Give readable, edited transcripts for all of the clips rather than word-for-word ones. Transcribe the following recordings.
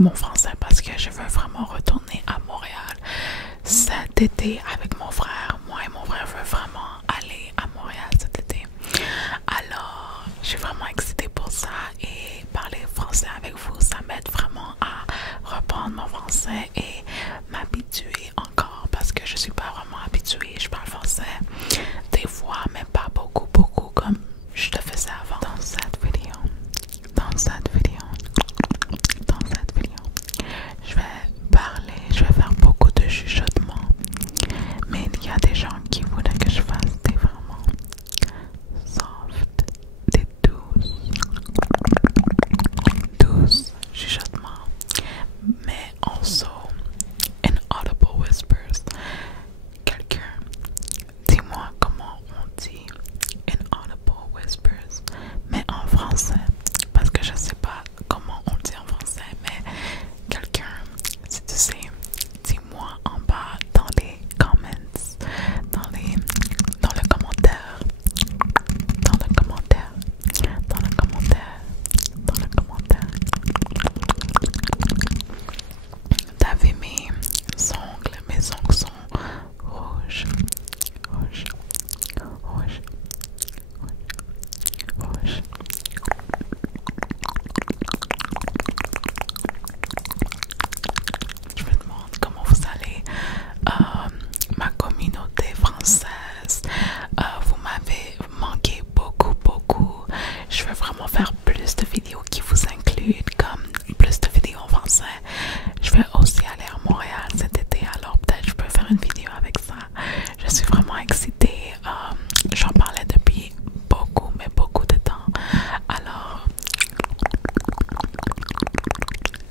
mon français parce que je veux vraiment retourner à Montréal cet été avec mon frère. Moi et mon frère veulent vraiment aller à Montréal cet été. Alors, je suis vraiment excitée pour ça et parler français avec vous, ça m'aide vraiment à reprendre mon français et m'habituer encore parce que je suis pas vraiment habituée. Je parle français des fois, mais pas beaucoup comme je le faisais avant. Dans cette vidéo, je vais parler, je vais faire beaucoup de chuchotements, mais il y a des gens qui voudraient que je fasse des vraiment soft, des douces chuchotements, mais also inaudible whispers. Quelqu'un, dis-moi comment on dit inaudible whispers, mais en français, parce que je sais pas comment on dit en français, mais quelqu'un, si tu sais, dis-moi en bas dans les comments, dans le commentaire, dans le commentaire, dans le commentaire, dans le commentaire. T'as vu mes ongles sont rouges, rouges, rouges, rouges. Je me demande comment vous allez, ma communauté française. Vous m'avez manqué beaucoup. Je veux vraiment faire plus de vidéos qui vous incluent, comme plus de vidéos en français. Je vais aussi aller à Montréal cet été, alors peut-être je peux faire une vidéo avec ça. Je suis vraiment excitée. J'en parlais depuis beaucoup de temps. Alors,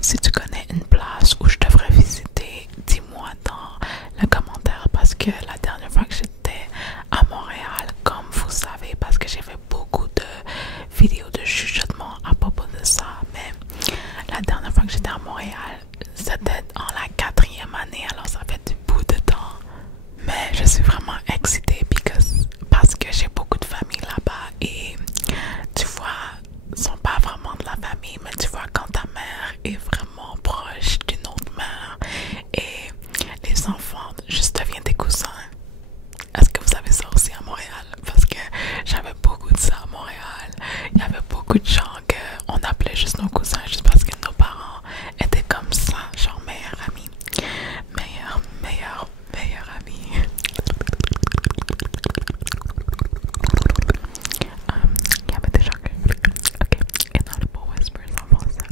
si tu connais une place où je devrais visiter, dis-moi dans le commentaire parce que la dernière fois que j'étais à Montréal, comme vous savez, parce que j'ai fait beaucoup de vidéos de chuchotement à propos de ça, mais la dernière fois que j'étais à Montréal, c'était en la 4e année, alors ça fait du bout de temps. Mais je suis vraiment excitée parce que j'ai beaucoup de famille là-bas et tu vois, ils sont pas vraiment de la famille, mais tu vois quand ta mère est vraiment proche d'une autre mère et les enfants juste deviennent des cousins. Est-ce que vous avez ça aussi à Montréal? Parce que j'avais beaucoup de ça à Montréal. Il y avait beaucoup de gens qu'on appelait juste nos cousins juste parce que nos parents étaient comme ça, genre meilleurs amis. Meilleurs amis. Il y avait des gens que... Ok, inaudible whispers en français.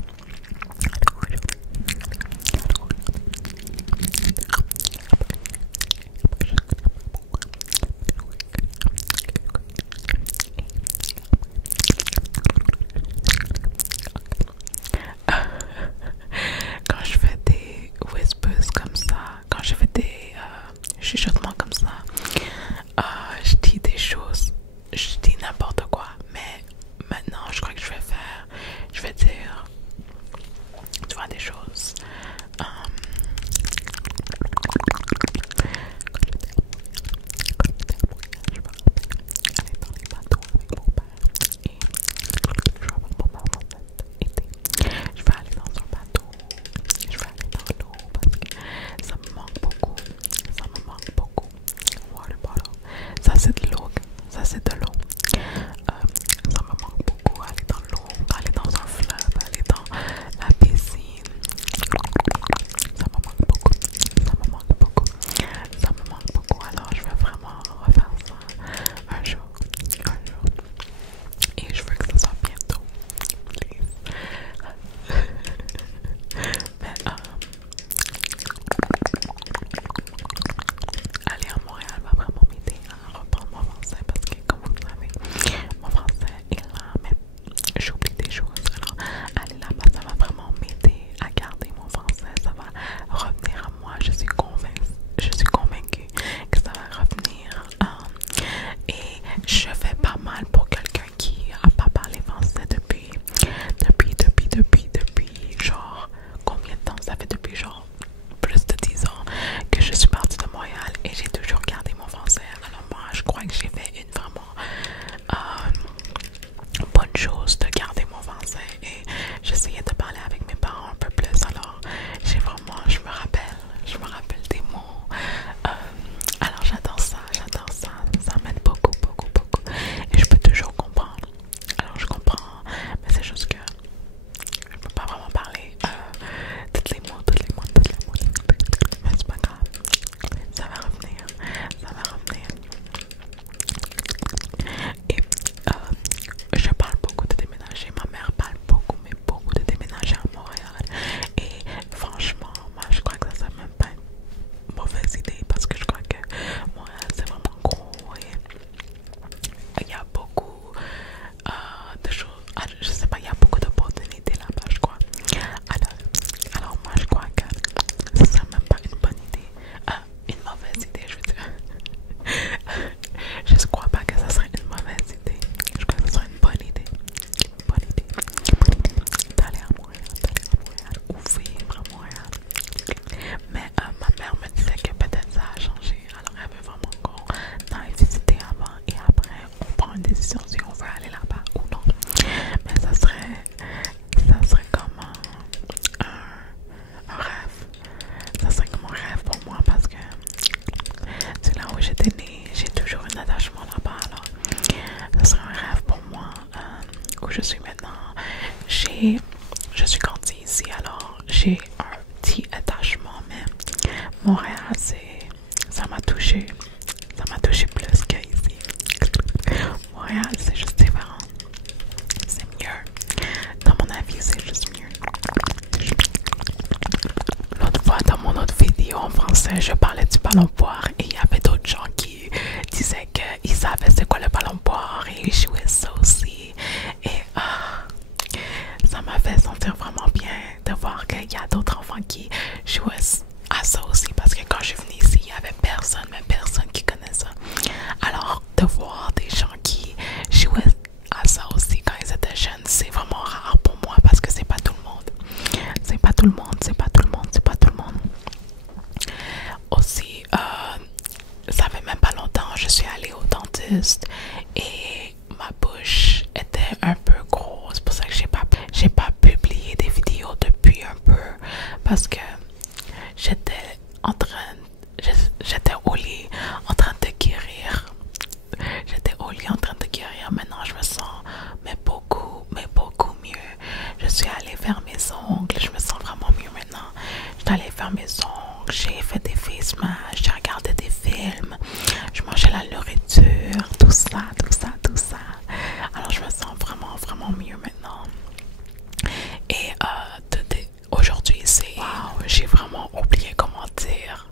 je suis grandie ici, alors j'ai un petit attachement, mais Montréal, ça m'a touché. Ça m'a touché plus qu'ici. Montréal, c'est juste différent. C'est mieux. Dans mon avis, c'est juste mieux. L'autre fois, dans mon autre vidéo en français, je parlais du ballon poire et il y avait d'autres gens qui disaient qu'ils savaient c'est quoi le ballon poire et ils jouaient ça aussi. Et ça m'a fait sentir vraiment bien de voir qu'il y a d'autres enfants qui jouaient à ça aussi, parce que quand je suis venue ici, il n'y avait personne, mais personne qui connaît ça. Alors, de voir des gens qui jouaient à ça aussi quand ils étaient jeunes, c'est vraiment rare pour moi parce que c'est pas tout le monde. C'est pas tout le monde, c'est pas tout le monde, c'est pas tout le monde. Aussi, ça fait même pas longtemps, je suis allée au dentiste et ma bouche était un peu grosse. C'est pour ça que j'ai pas publié des vidéos depuis un peu, parce que j'étais au lit en train de guérir. J'étais au lit en train de guérir. Maintenant, je me sens beaucoup mieux. Je suis allée faire mes ongles. Je me sens vraiment mieux maintenant. Je suis allée faire mes ongles. J'ai fait des face masks. J'ai regardé des films. Je mangeais la nourriture. Tout ça. Alors, je me sens vraiment mieux maintenant. Et aujourd'hui, j'ai vraiment oublié comment dire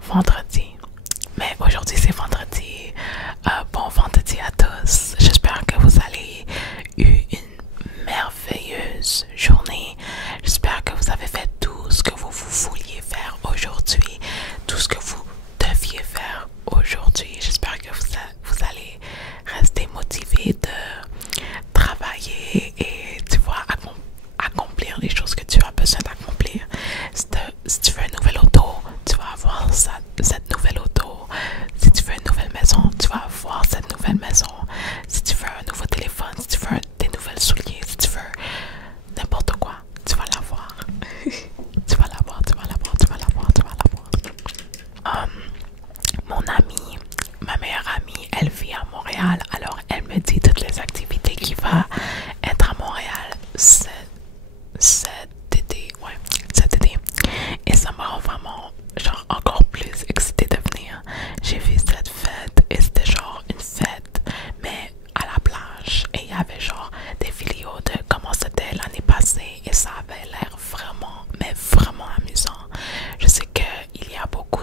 vendredi. Mais aujourd'hui, c'est vendredi. Bon vendredi à tous. J'espère que vous avez eu une merveilleuse journée. J'espère que vous avez fait tout ce que vous vouliez faire aujourd'hui. Tout ce que vous deviez faire aujourd'hui. J'espère que vous allez rester motivé de travailler et tu vois, accomplir les choses que tu as besoin d'accomplir. Si tu veux une nouvelle auto, tu vas avoir cette nouvelle auto. Si tu veux une nouvelle maison, tu vas avoir cette nouvelle maison. Si tu veux un nouveau téléphone, si tu veux des nouvelles souliers, si tu veux n'importe quoi, tu vas l'avoir. Tu vas l'avoir. Mon amie, ma meilleure amie, elle vit à Montréal, alors elle me dit toutes les activités qui vont être à Montréal cet été, et ça me rend vraiment genre encore plus excitée de venir. J'ai vu cette fête et c'était genre une fête mais à la plage, et il y avait genre des vidéos de comment c'était l'année passée et ça avait l'air vraiment amusant. Je sais qu'il y a beaucoup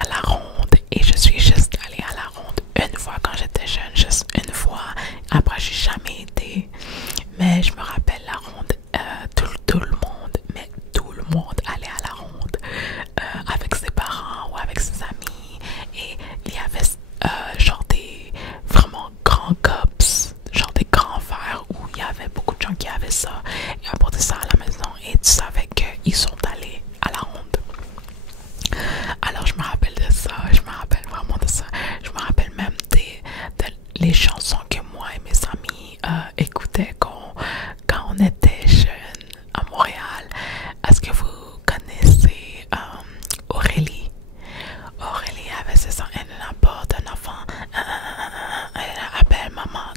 à la ronde et je suis juste allée à la ronde une fois quand j'étais jeune, juste une fois. Après j'ai jamais été, mais je me rappelle la ronde, tout le monde allait à la ronde avec ses parents ou avec ses amis, et il y avait genre des vraiment grands cups, genre des grands verres où il y avait beaucoup de gens qui avaient ça et apportaient ça à la maison, et tu savais qu'ils sont allés à la ronde. Alors je me rappelle de ça, je me rappelle vraiment de ça. Je me rappelle même les chansons que moi et mes amis écoutaient quand on était jeunes à Montréal. Est-ce que vous connaissez Aurélie? Aurélie avait 16 ans, elle apporte un enfant, elle appelle maman.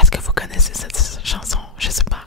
Est-ce que vous connaissez cette chanson? Je sais pas.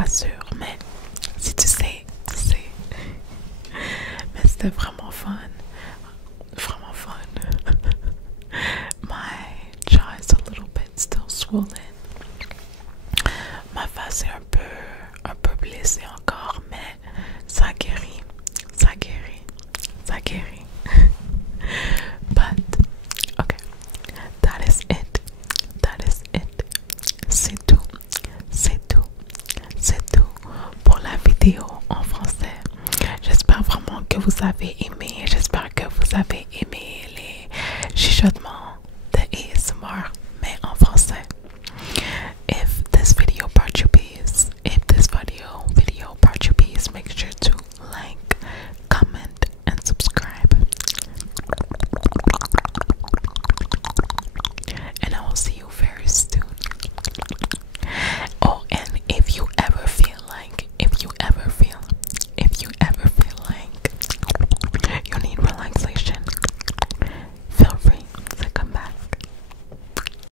pas sûre, mais si tu sais, tu sais. Mais c'était vraiment fun. Vraiment fun. My jaw is a little bit still swollen. Ma face est un peu blessée encore, mais ça guérit. Ça guérit. Ça guérit. But, okay. That is it. That is it. C'est tout. C'est tout. C'est tout pour la vidéo en français. J'espère vraiment que vous avez aimé. J'espère que vous avez